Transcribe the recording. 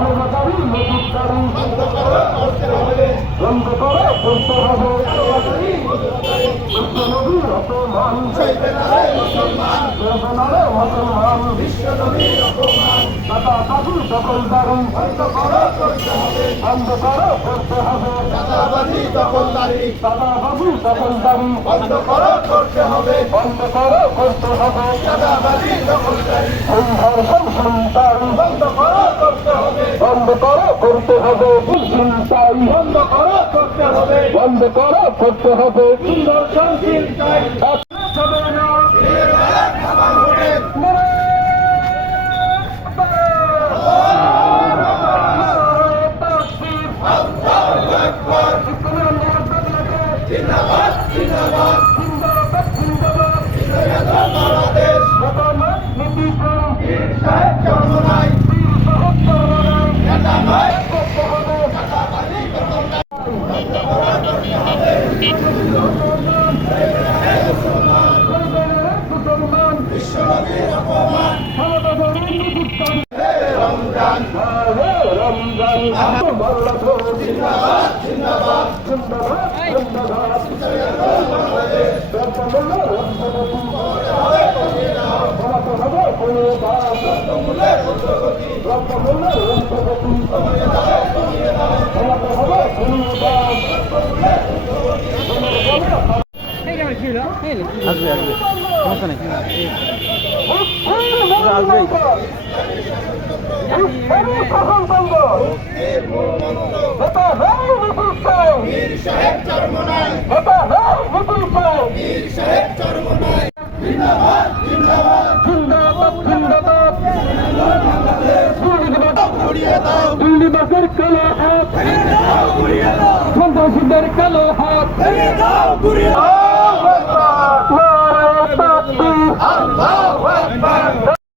মানবতারই মজুদারি বন্ধ করে করতে হবে বিশ্বনবীর অপমান মুসলমান বিশ্বনবীর অপমান দাদা দাদু দখলদারি বন্ধ করে করতে হবে বন্ধ করে করতে হবে দাদাবাজি দখলদারি দাদাবাবু দখলদারি বন্ধ করে করতে হবে বন্ধ করে করতে হবে দাদাবাজি দখলদারি সংঘর্ষণ সন্তান বন্ধ করে করতে হবে বন্ধ করে করতে হবে চিন্তাই বন্ধ করে করতে হবে বন্ধ করে করতে হবে সংঘর্ষণ চিন্তাই হবে না জিন্দাবাদ জিন্দাবাদ জিন্দাবাদ জিন্দাবাদ জিন্দাবাদ বাংলাদেশ মতামত নীতি করুন বীর সাহেব চরমনাই বীর সাহেব চরমনাই নেতা ভাই করতে হবে নেতাবাজি করতে হবে মুসলমান বিশ্বনবীর অপমান রমজান রমজান জিন্দাবাদ জিন্দাবাদ জিন্দাবাদ আসবে আসবে সমস্যা নেই বীর সাহেব চরমনাই বীর সাহেব চরমনাই জিন্দাবাদ জিন্দাবাদ জিন্দাবাদ জিন্দাবাদ ঘুরিয়ে দাও দুর্নীতিবাদের কালো হাত ঘুরিয়ে দাও সন্ত্রাসীদের কালো হাত ঘুরিয়ে দাও ঘুরিয়ে দাও আল্লাহ